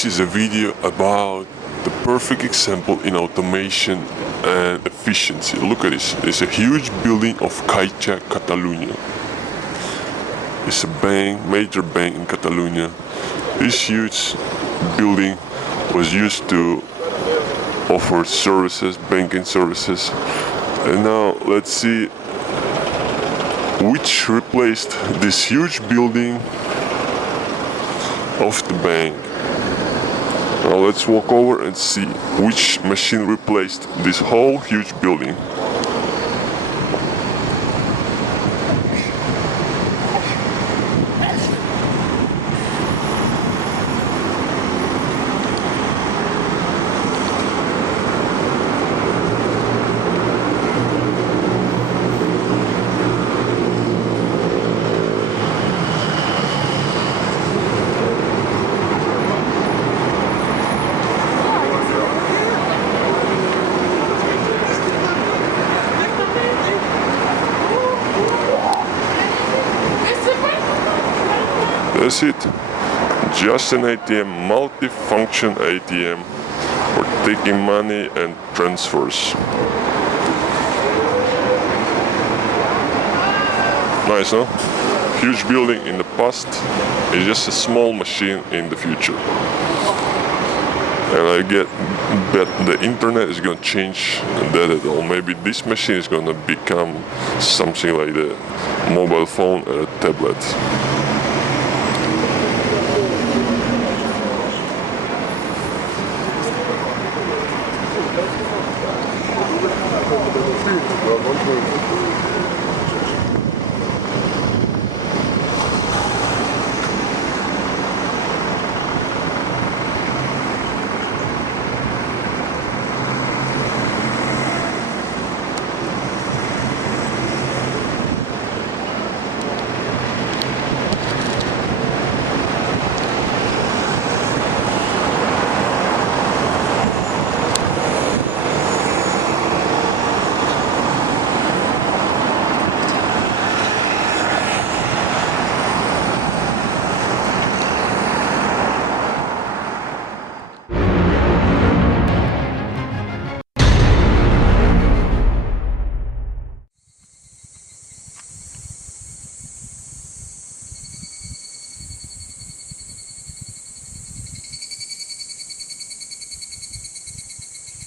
This is a video about the perfect example in automation and efficiency. Look at this. It's a huge building of Caixa Catalunya. It's a bank, major bank in Catalonia. This huge building was used to offer services, banking services. And now let's see which replaced this huge building of the bank. Now let's walk over and see which machine replaced this whole huge building. That's it. Just an ATM, multi-function ATM for taking money and transfers. Nice, no? Huge building in the past is just a small machine in the future. And I bet the internet is gonna change that at all. Maybe this machine is gonna become something like the mobile phone or a tablet.